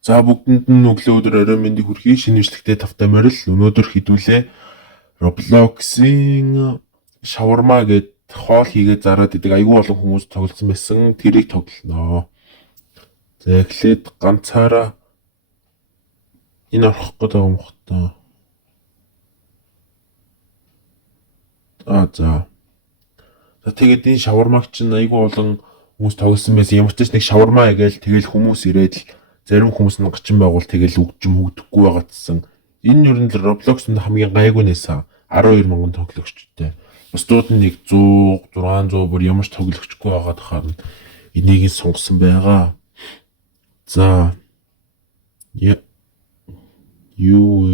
За бүгдэнд нь өглөө өдөр орой мэндийг хүргэе. Шинэ мэдлэгтэй тавтай морил өнөөдөр хідүүлээ Roblox-ийн шаварма гэд хоол хийгээд зараад идэг айгүй олон хүмүүс тоглосон байсан. Тэрийг тоглоно. За эхлээд ганцаараа энэ орох гэдэг юм хта. За тэгээд энэ шавармаг чинь айгүй олон хүмүүс тоглосон байсан. Ямар ч нэг шаварма гээл тэгэл хүмүүс ирээд л зарим хүмүүс нь 30 байгуул тэгэл өгчм хөгдөхгүй байгаа гэсэн. Энэ юу нь Roblox-д хамгийн гайгүй нээсэн 12 мянган тоглогчтой. Бусдууд нь 100, 600 бүр ямар ч тоглогчгүй байгаа тохоор энийг нь сунгасан байгаа. За юу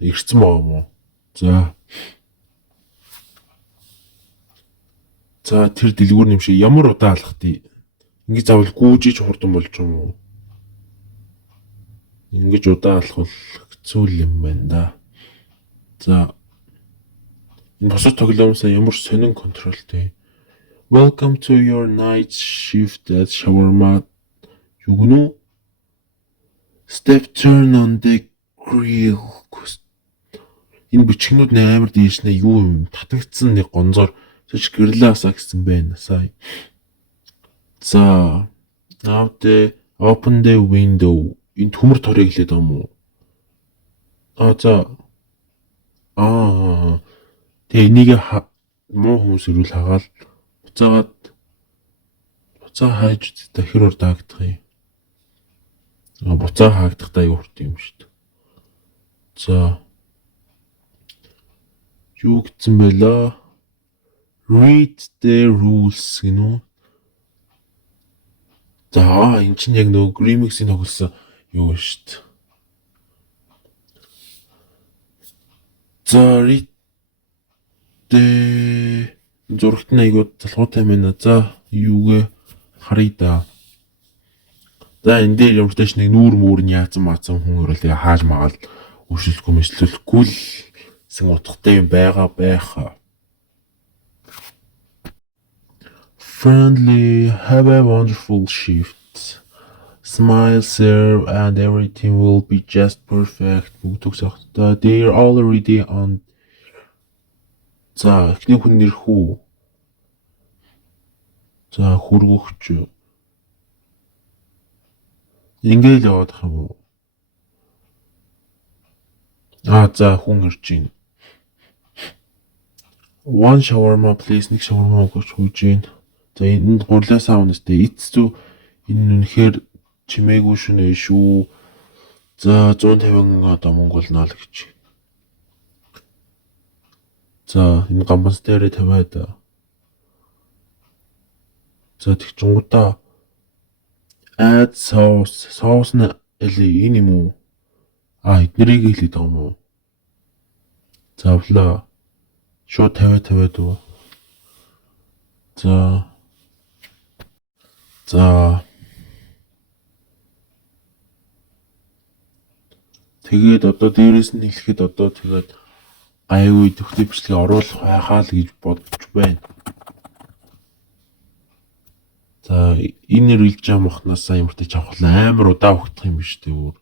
ирсэн байгаа юм уу? За тэр дэлгүүр нэмшээ ямар удаа алах тий. Ингээд заавал гүүжиж хурдан болж юм уу? Ингэж удаа алах бол хэцүү юм байна да. За энэ босоо тоглоомсоо ямар сонин контролтой. Welcome to your night shift at shawarma. Юу гэнэ? Step turn on the grill. Энэ бичгнүүд амар дээш нэ юу юм? Татагдсан нэг гонзоор ч гэрлаасаа гэсэн байна. Сая. За now the open the window. Энэ төмөр торыг хэлээд байгаа юм уу? Тэгээ энийг муу хүмүүс ирүүл хагаал буцаа хайж дахир урдаагдах юм. Буцаа хаагдахтаа юу хурд юм шүү дээ. За юу гэсэн байла? Read the rules гэнэ үү? За энэ чинь яг нөгөө Remix-ийн тоглосон юу шүү дээ. За read the зурагт нь айгуу залхуутай байна. За юугээ харъя да. За энэ дээр ямар ч тааш нэг нүүр мөр нь яатсан хүн өрөөл тэгээ хааж магаал өршөлтгүй мэслэлгүй л сэн утгатай юм байгаа байх. Friendly, have a wonderful shift. Smile, serve, and everything will be just perfect. They're already on. За эхний хүн нэр хүү. За хүргөгч. Ингээл яваад ах юм уу? За хүн ирж байна. One shawarma please. Нэг shawarma өгөөч хүйж байна. За энд гурлаасаа унастай эцүү энэ үнэхээр чимээгүй шүнэ шүү. За 150 одоо Монгол наал гэж. За энэ гамбанс дээрээ тавиад. За тэгчингуудаа add sauce. Sauce нь энэ юм уу? Эднэрийг хэлээд байгаа юм уу? За авлаа. Шууд тавиад уу. За тэгээд одоо дээрээс нь хэлэхэд одоо тэгээд гайгүй төгтөй бичлэгээ оруулах байхаа л гэж бодож байна. За энэ рилж амхнаасаа юмртай чавхал амар удаа өгдөх юм биш үү?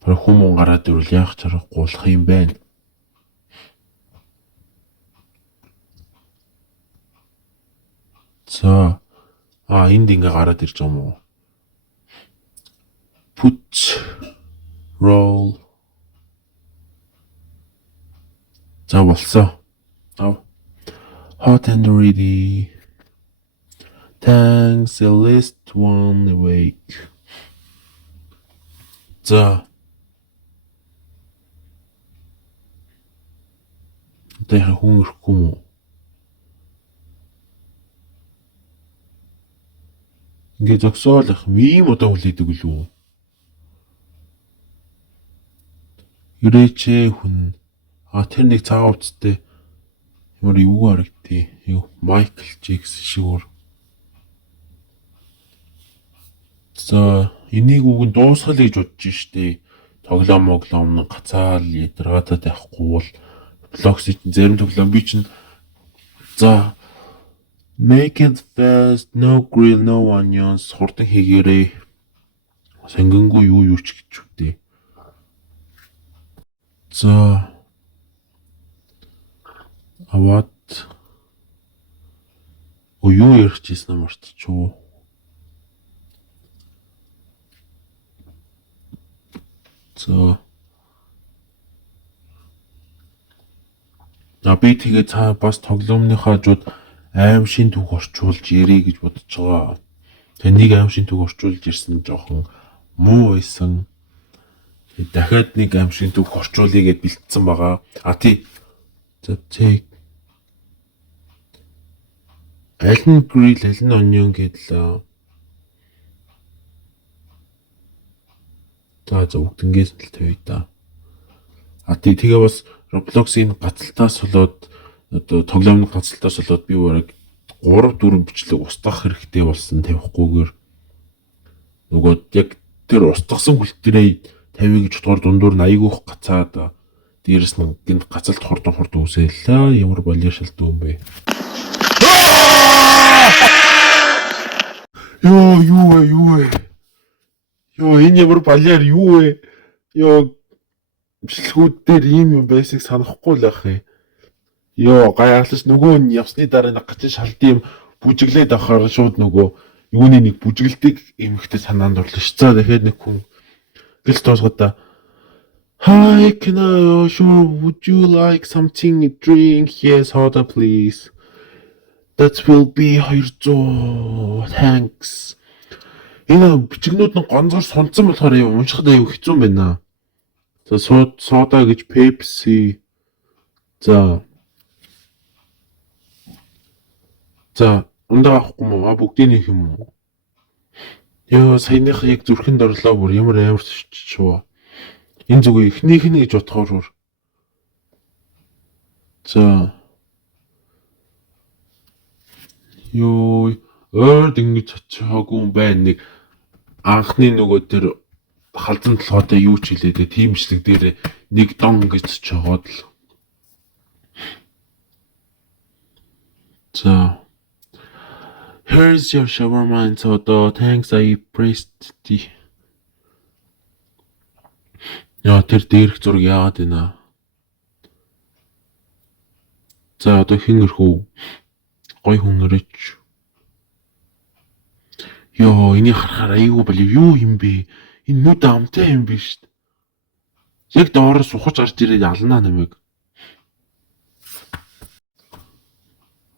Тэр хүмүүс гараад ирвэл яах чарахгүй болох юм байна. За энд ингээ гараад ирж байгаа юм уу? Put roll. За болсон. Hot and ready. Thanks, the last one awake. За тэ хүн ирэхгүй юм уу? Ингээ зогсоол ах ийм удаа хүлээдэг үлээ. Ирээчээ хүн. Тэр нэг цаа уцтай ямар юу харагдтий. Майкл Джексон шиг. За энийг үгэн дуусгал гэж бодож штэ. Тоглоом гацаал ядаргаатай байхгүй бол Roblox-ийн зарим тоглоом би чинь за Make it fast, no grill, no onions. Хурдан хийгээрэй. Сангингүй юу ч гэж үтэй. За. Аваад юу ярих гэсэн юм мартчихв. За. Би тэгээ цаа бас тоглоомныхаа жууд аимшийн түүх орчуулж ярий гэж бодож байгаа. Тэгээ нэг аимшийн түүх орчуулж ирсэн жоохон муу байсан. Дахиад нэг аимшийн түүх орчуулъя гэд бэлдсэн байгаа. Тий. За take. Аль нь grill, аль нь onion гэдэл. За бүгднгээс л тавья да. Тий тэгээ бас Roblox-ийн гацалтаас болоод одоо тоглоомны гацалтаас болоод би бараг 3-4 бичлэг устгах хэрэгтэй болсон тавихгүйгээр нөгөө яг тэр устгасан хүлтэрээ тавья гэж бодохоор дундуур нь айгүйх гацаад дээрэс нь гинт гацалт хурдан үсэллээ. Ямар балиар шалтгаан юм бэ? Юу вэ? Энэ ямар балиар юу вэ? Бичлэгүүд дээр ийм юм байсыг санахгүй л ах ээ. Гайхалтай нөгөө нь явсны дараа нэг гачин шалдсан юм бүжиглээд авахаар шууд нөгөө юуны нэг бүжиглдэг эмхтэй санаанд орлоо ш. За дахиад нэг хүн гэлж тоосгоо. Hi, would you like something to drink? Yes, soda please. That will be 200. Thanks. Энэ бичгнүүд нь гонцоор сонцсон болохоор уншихад аюу хэцүү байна. За сода гэж Pepsi. За ундаа авахгүй мó бүгдийг нэх юм уу? Саяных яг зүрхэнд орлоо бүр ямар амар төччихвөө. Энэ зүг ихнийх нь гэж бодохоор. За ойрд ингэж очиагүй юм байна. Нэг анхны нөгөө тэр халзан толгойтой юу ч хэлээд тиймчлэг дээр нэг дон гэж чогоод л. За here's your shawarma and soda. Thanks, I pressed the. Тэр дээрх зураг яагаад байна? За одоо хэн ирэх үү? Гой хүн ирэж. Энийг харахаар айгүй болов юу юм бэ? Энэ нүд амтай юм биш. Яг доороос ухаж гарч ирээд алнаа намайг.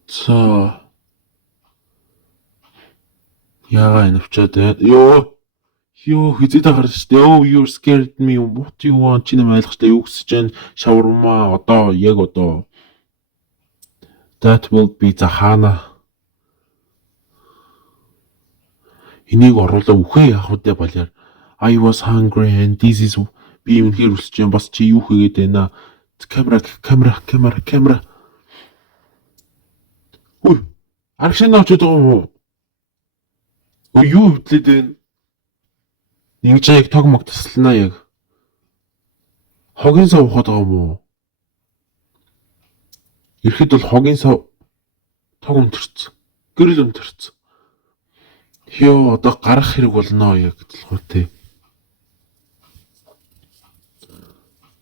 За. Яагаад навчаад хизээд гарч штэ. You scared me. What do you want? Чи нэмээ ойлгохтой юу гэж чинь шаварма яг одоо. That will be захана. Энийг оруулаа үхээ яах вэ балиар. I was hungry and this is би үнэхээр үлсэж юм бас чи юу хийгээд байна? Камера. Аргашин очоод байгаа юм уу? Юу хөдлөд байна? Ингэж яг тог мог таслана яг. Хогийн сав ухаад байгаа юм уу? Ирэхэд бол хогийн сав тог өмтөрч. Гэрэл өмтөрч. Одоо гарах хэрэг болно яг толгой тий.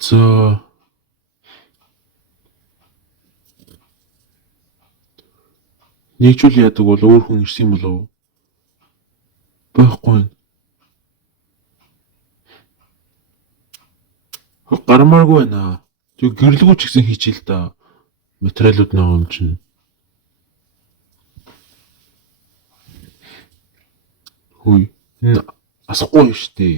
За. Нэгжүүл яадаг бол өөр хүн ирсэн юм болов? Байхгүй. Гармааргүй байна. Тэг гэрлэгүү ч гэсэн хийчихэл та. Материалууд нэг юм чинь. Энэ асахгүй шүү дээ.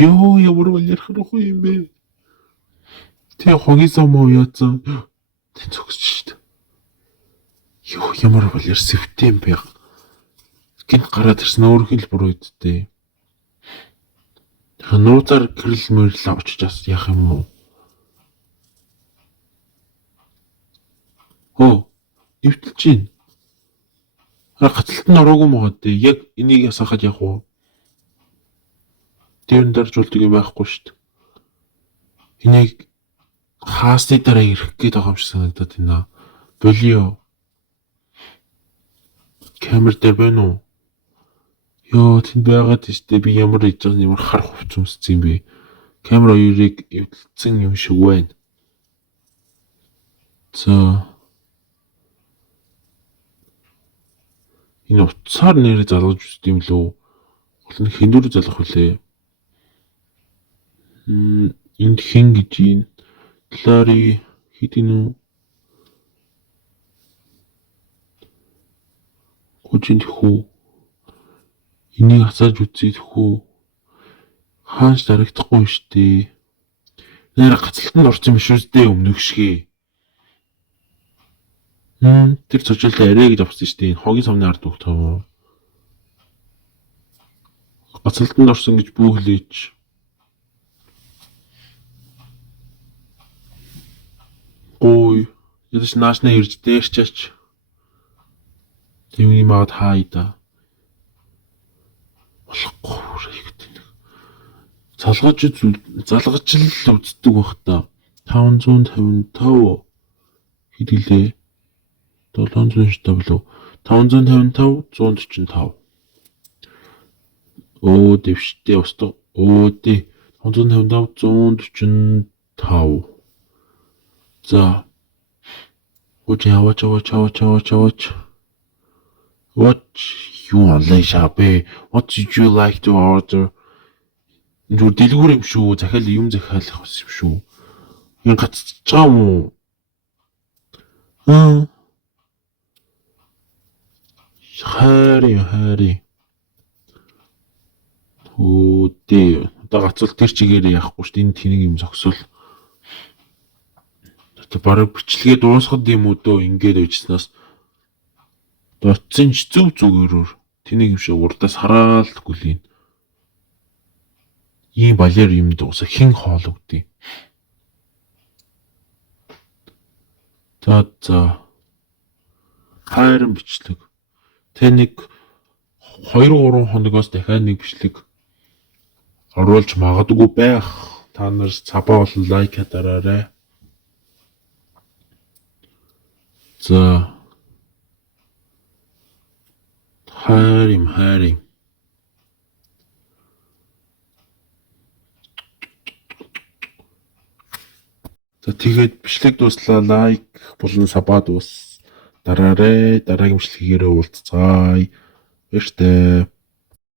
Ямар ялхрах юм бэ? Тэг хогийн самуу яатсан. Тэг цогсож шүү дээ. Ямар яар сэвтэм бэ? Гинт гараад ирсэн өөрөх л буруу үдтэй. Нууцаар гэрэл мэрэл авчиж яах юм уу? Эвтэлж чинь. Гацалт нь ороогүй мөгөөд яг энийг ясахад яах вэ? дээр нь дарж болдог юм байхгүй шүү дээ. Энийг хаасны дараа ирэх гээд байгаа юм шиг санагдаад байна. Болио. Камер дээр байна уу? Йоо, тэнд байгаад штэ би ямар хийж байгаа ямар хар хувц өмссөн юм бэ? Камер хоёрыг эвдэлсэн юм шиг байна. За. Энэ утсаар нэрээ залгаж үзт юм лөө? Гол нь хинүүр залгах үлээ. Энд хин гэж юм. Лари хитин үү? Гүжинд хүү. Энийг асааж үзье хүү. Хаанч дарагдахгүй штэ. Нэр гацалтанд орсон юм шүү дээ өмнөх шигээ. Тэр цочлоо арай гэж авсан штэ. Энэ хогийн савны ард өгтөө. Гацалтанд орсон гэж бүүхлээч. Ой, ядаж наашна ирж дээрчаач. Тэвний маад хайда. Болохгүй гэдэг. Залгаж л үздэг бах та. 555 хэдгэлээ. 700 шта болов. 555 145. Оо дэвштэй устга. Оо дэ 555 145. За. Ууч яваач. What you want, Shabe? What did you like to order? Зүр дэлгүүр юм шүү. Захиал юм захиалах юм шүү. Yan гацчихаа юм уу? Хари. Оо дээ. Одоо гацвал тэр чигээрээ яахгүй шүү дээ. Энэ тэнийг юм зогсвол. Одоо бараг бичлэгээ дуусгад юм уу дөө ингээд байжснаас доцсон ч зүгээрөөр тэнийг юм шиг урдаас хараалт гүлийн. Ийм балер юм дуусах хин хоол өгдөө. За. Хайрын бичлэг. Тэ нэг 2-3 хоногоос дахиад нэг бичлэг оруулж магадгүй байх. Та нар цабаа бол лайк дараарай. За. Хайрын. За тэгээд бичлэг дуслаа лайк болон сабаа дараарай. Дараагийн бичлэгээр уулзцаая. Баяртай.